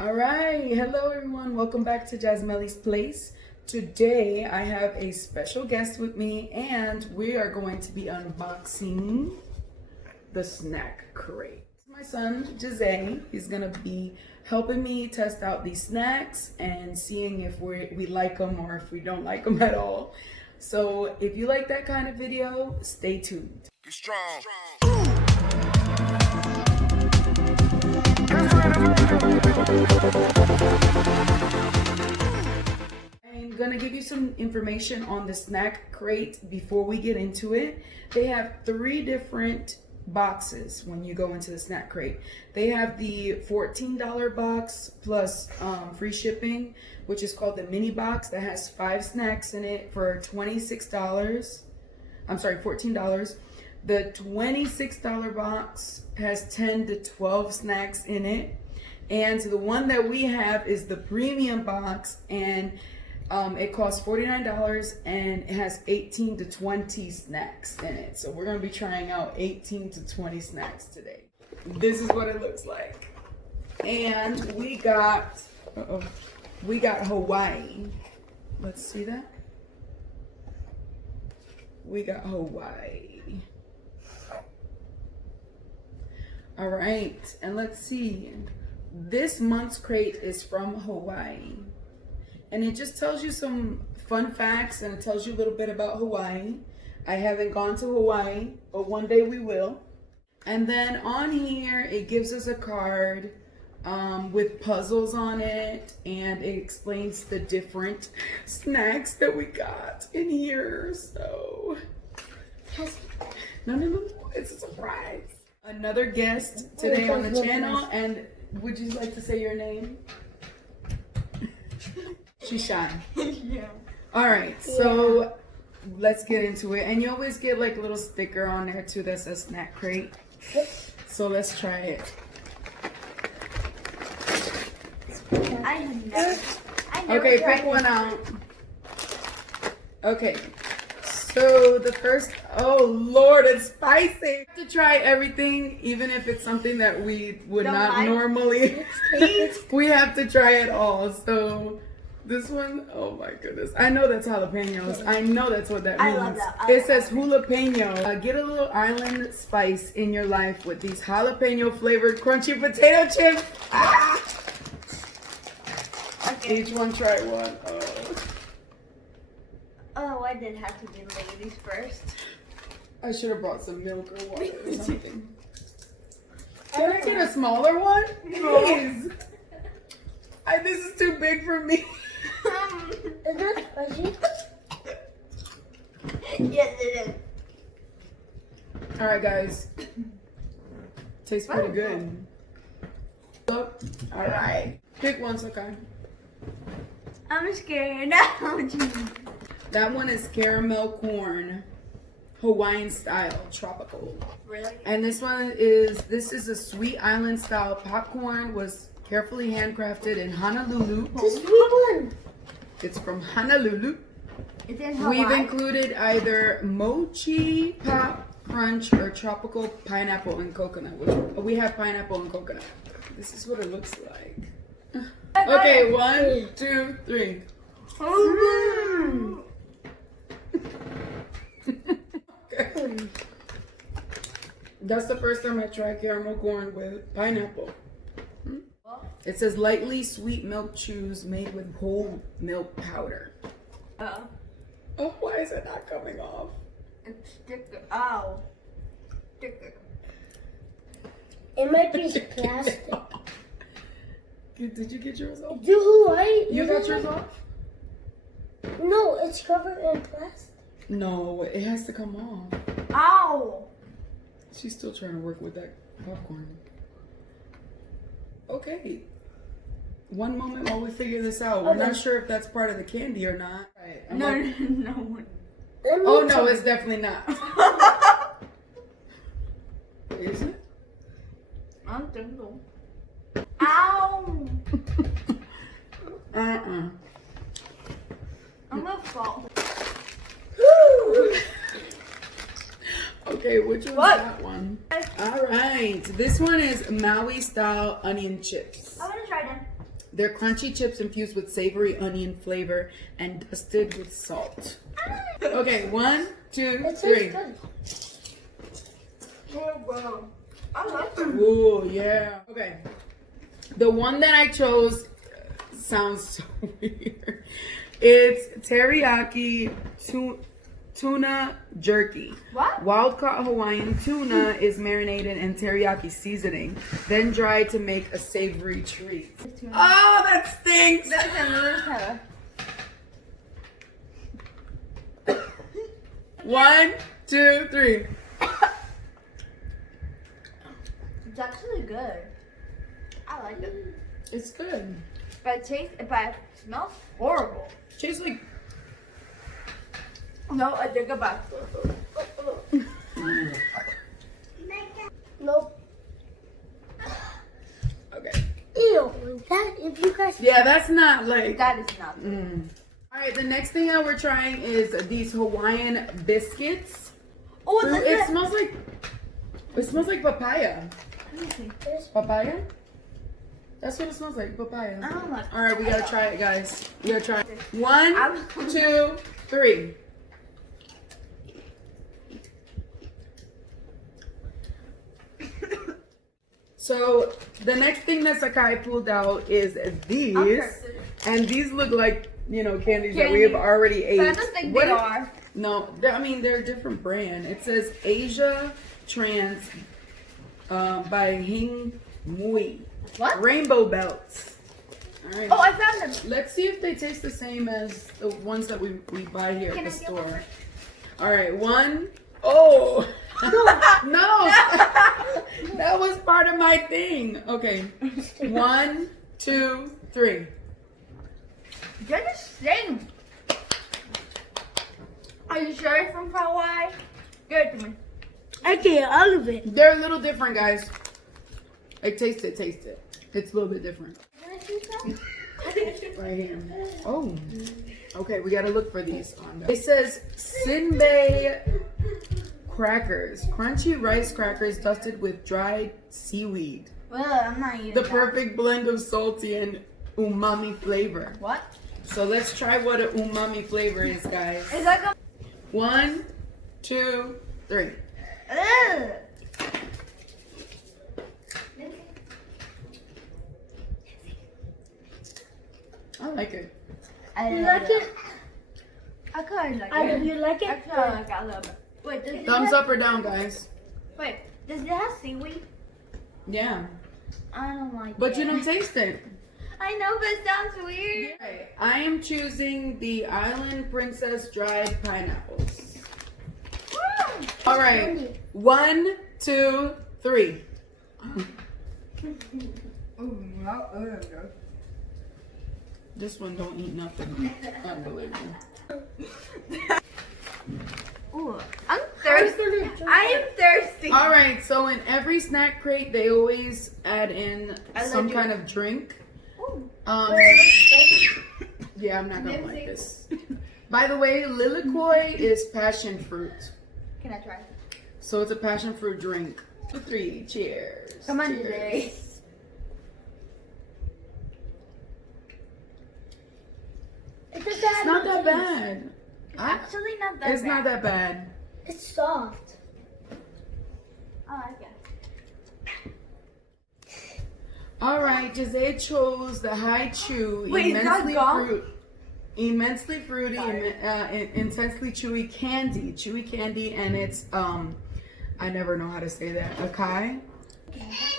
All right, hello everyone. Welcome back to Jasmeli's Place. Today I have a special guest with me and we are going to be unboxing the snack crate. My son, Jose, he's gonna be helping me test out these snacks and seeing if we like them or if we don't like them at all. So if you like that kind of video, stay tuned. Be strong. I'm gonna give you some information on the snack crate before we get into it. They have 3 different boxes when you go into the snack crate. They have the $14 box plus free shipping, which is called the mini box that has 5 snacks in it for $26. I'm sorry, $14. The $26 box has 10 to 12 snacks in it. And the one that we have is the premium box, and it costs $49 and it has 18 to 20 snacks in it. So we're gonna be trying out 18 to 20 snacks today. This is what it looks like. And we got Hawaii. Let's see that. We got Hawaii. All right, and let's see. This month's crate is from Hawaii. And it just tells you some fun facts and it tells you a little bit about Hawaii. I haven't gone to Hawaii, but one day we will. And then on here, it gives us a card with puzzles on it, and it explains the different snacks that we got in here. So, no, it's a surprise. Another guest today on the channel, and would you like to say your name? She's shy. Yeah. All right, so let's get into it. And you always get like a little sticker on there too that says snack crate. So let's try it. I never Okay, tried pick one out. Okay. So the first, oh Lord, it's spicy. We have to try everything, even if it's something that we would Don't not like. normally eat. We have to try it all. So this one, oh my goodness. I know that's jalapenos. I know that's what that means. I love that. It says jalapeno. Get a little island spice in your life with these jalapeno flavored crunchy potato chips. Ah! Okay. Each one try one. Oh, I did have to do ladies first. I should have brought some milk or water or something. Can I get a smaller one? Please. This is too big for me. Is that spicy? Yes, it is. All right, guys. Tastes pretty good. All right. Pick one, okay. I'm scared. That one is caramel corn, Hawaiian style, tropical. Really? And this is a sweet island style popcorn, was carefully handcrafted in Honolulu. The sweet one. It's from Honolulu. It's in Hawaii. We've included either mochi, pop, crunch, or tropical pineapple and coconut. We have pineapple and coconut. This is what it looks like. Okay, 1, 2, 3. Mm-hmm. Okay. That's the first time I tried caramel corn with pineapple. It says lightly sweet milk chews made with whole milk powder. Oh, why is it not coming off? It's sticker. Oh. Sticker. It might be plastic. Did you get yours off? Do Hawaii? You got yours off? No, it's covered in plastic. No, it has to come off. Ow. She's still trying to work with that popcorn. Okay. One moment while we figure this out. We're not sure if that's part of the candy or not. Right. No. Oh no, it's definitely not. Is it? I don't think so. Ow. I'm gonna fall. Okay, which one's that one? All right, this one is Maui style onion chips. I want to try them. They're crunchy chips infused with savory onion flavor and dusted with salt. Okay, 1, 2, It 3. tastes good. Oh, wow. I like them. Ooh, yeah. Okay. The one that I chose sounds so weird. It's teriyaki tuna jerky. What? Wild caught Hawaiian tuna is marinated in teriyaki seasoning, then dried to make a savory treat. Oh, that stinks! Listen. 1, 2, 3. It's actually good. I like it. It's good. But it smells horrible. Tastes like. No, I think about Nope. Okay. Ew. That, if you guys. Yeah, that's not like. that is not good. All right, the next thing that we're trying is these Hawaiian biscuits. Oh, Ooh, look it at smells like. It smells like papaya. Papaya? That's what it smells like, papaya. I don't like All right, we gotta try it, guys. We gotta try it. 1, I'm- 2, 3. So the next thing that Sakai pulled out is these, and these look like candies that we have already ate. But I don't think What they is- are. No, they're a different brand. It says Asia Trans by Hing Mui. What? Rainbow belts. All right. Oh, I found them. Let's see if they taste the same as the ones that we buy here Can at the I get store. one? All right, 1. Oh no! That was part of my thing. Okay, 1, 2, 3. They're the same. Are you sure it's from Hawaii? Give it to me. I get all of it. They're a little different, guys. Like, taste it. It's a little bit different. Right here. Oh. Okay, we gotta look for these on there. It says Sinbei crackers. Crunchy rice crackers dusted with dried seaweed. Well, I'm not eating The that. perfect blend of salty and umami flavor. What? So let's try what an umami flavor is, guys. It's like a... 1, 2, 3. Ugh. I like it. I You like it? I kind of like I it. you like I it? kind of like it a little bit. Wait, does it Thumbs have, up or down, guys. Wait, does it have seaweed? Yeah. I don't like But it. you don't taste it. I know, but it sounds weird. Okay, I am choosing the Island Princess dried pineapples. All right. 1, 2, 3. This one don't eat nothing. Unbelievable. Ooh, I'm thirsty. I am thirsty. All right. So in every snack crate, they always add in I some like kind of drink. Ooh. Yeah, I'm not gonna like this. By the way, lilikoi is passion fruit. Can I try? So it's a passion fruit drink. 3, cheers. Come on, Cheers. Jay. It's not that bad. Actually, not that It's bad. not that bad. It's soft. I like it. All right, Jose chose the high chew, Wait, is that gum? immensely fruity, Sorry. intensely chewy candy, and it's I never know how to say that. Acai.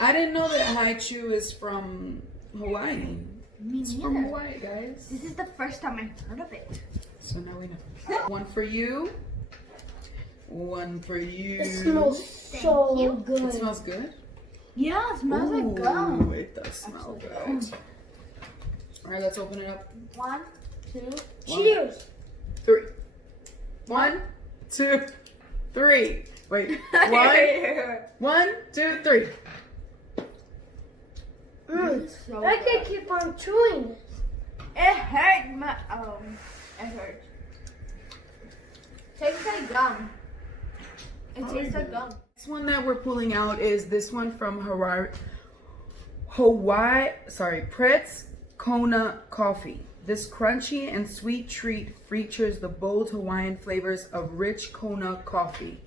I didn't know that high chew is from Hawaii. Me It's from neither. Hawaii, guys. This is the first time I've heard of it. So now we know. One for you. One for you. It smells so you. good. It smells good. Yeah, it smells like gum. It does smell good. All right, let's open it up. 1, 2. Cheers. 3. 1, 2, 3. Wait. 1, 2, 3. So I can good. keep on chewing this. It hurt my it hurts. Tastes like gum. It tastes like gum. This one that we're pulling out is this one from Pretz Kona Coffee. This crunchy and sweet treat features the bold Hawaiian flavors of rich Kona coffee.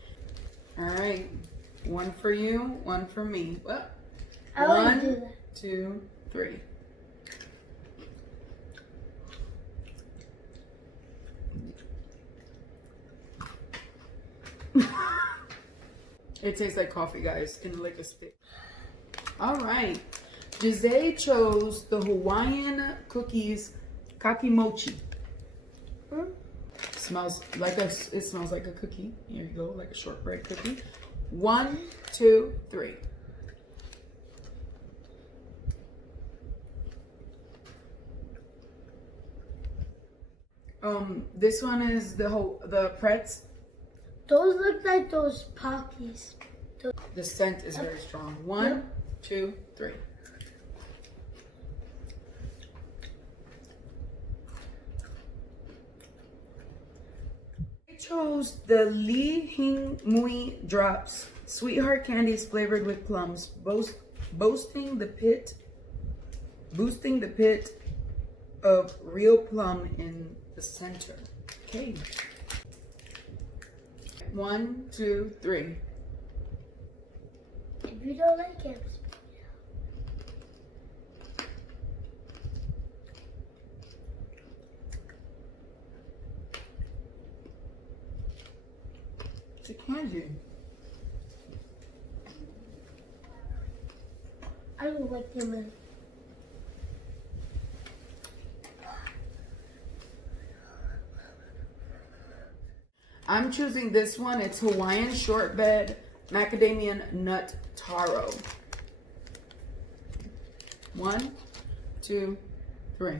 All right, one for you, one for me. Well, I want to do 1, that. 2, 3. It tastes like coffee, guys, in like a stick. All right. Jose chose the Hawaiian Cookies Kakimochi. It smells like a cookie. Here you go, like a shortbread cookie. 1, 2, 3. This one is the Pretz. Those look like those Pockies. The scent is very strong. 1, 2, 3. I chose the Li Hing Mui Drops. Sweetheart candies flavored with plums, boosting the pit of real plum in the center. Okay. 1, 2, 3. If you don't like it, It's a candy. I don't like them. I'm choosing this one. It's Hawaiian Short Bed Macadamia Nut Taro. 1, 2, 3.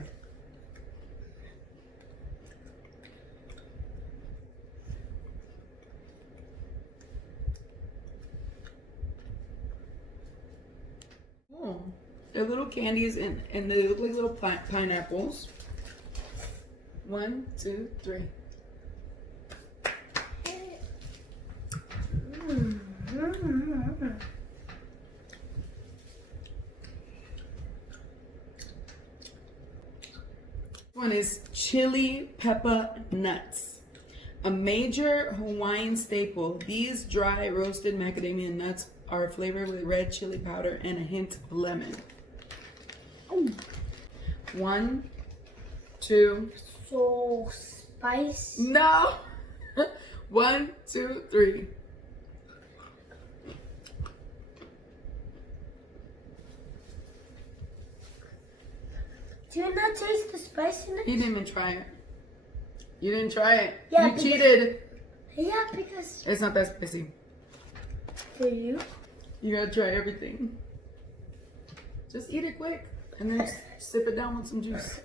Oh, they're little candies and they look like little pineapples. 1, 2, 3. One is chili pepper nuts, a major Hawaiian staple. These dry roasted macadamia nuts are flavored with red chili powder and a hint of lemon. 1, 2. So spicy. No. 1, 2, 3. Do you not taste the spiciness? You didn't even try it. You didn't try it. Yeah, you cheated. Yeah, because It's not that spicy. for you. You gotta try everything. Just eat it quick and then sip it down with some juice.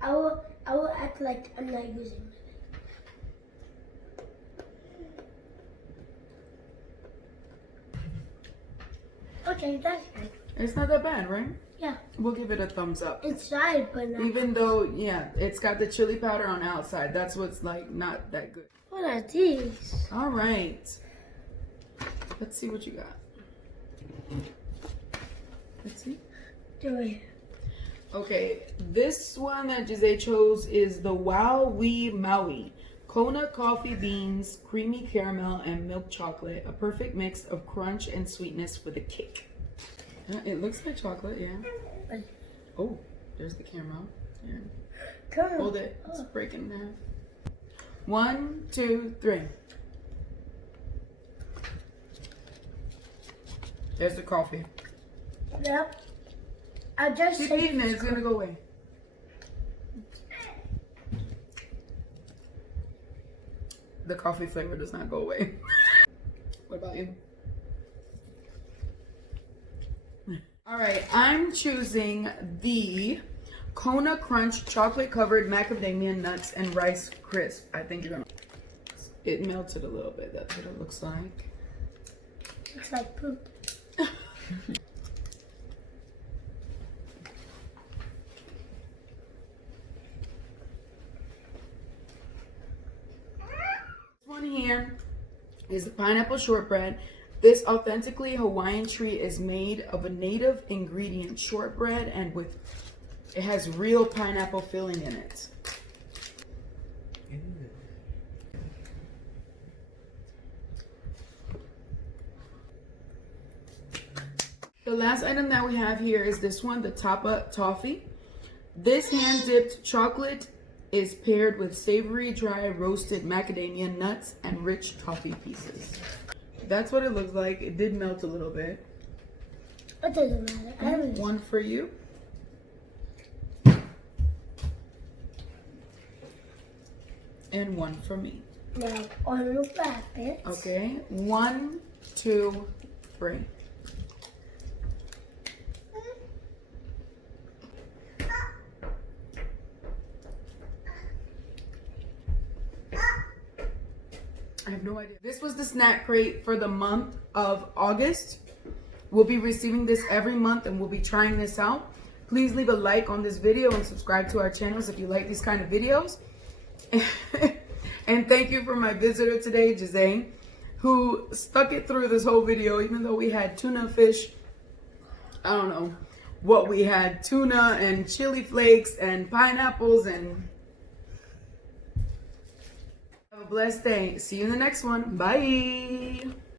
I will act like I'm not using it. Okay, that's good. It's not that bad, right? Yeah, We'll give it a thumbs up. inside, but not. Even though, yeah, it's got the chili powder on the outside. That's what's like not that good. What are these? All right. Let's see what you got. Let's see. Do it. Okay, this one that Jose chose is the Wow Wee Maui. Kona coffee beans, creamy caramel, and milk chocolate. A perfect mix of crunch and sweetness with a kick. It looks like chocolate, yeah. Oh, there's the caramel. Here. Come Hold it. It's breaking in half. 1, 2, 3. There's the coffee. Yep. I just Keep said eating it. It's gonna go away. The coffee flavor does not go away. What about you? All right, I'm choosing the Kona Crunch chocolate covered macadamia nuts and rice crisp. I think you're gonna. It melted a little bit. That's what it looks like. looks like poop. One here is the pineapple shortbread. This authentically Hawaiian treat is made of a native ingredient shortbread and it has real pineapple filling in it. The last item that we have here is this one, the Tapa Toffee. This hand-dipped chocolate is paired with savory, dry, roasted macadamia nuts and rich toffee pieces. That's what it looks like. It did melt a little bit. It doesn't matter. One for you. And one for me. Now, on the rabbit. Okay. 1, 2, 3. I have no idea. This was the snack crate for the month of August. We'll be receiving this every month and we'll be trying this out. Please leave a like on this video and subscribe to our channels if you like these kind of videos. And thank you for my visitor today, Jazane, who stuck it through this whole video, even though we had tuna fish. I don't know what we had, tuna and chili flakes and pineapples and... Have a blessed day. See you in the next one. Bye.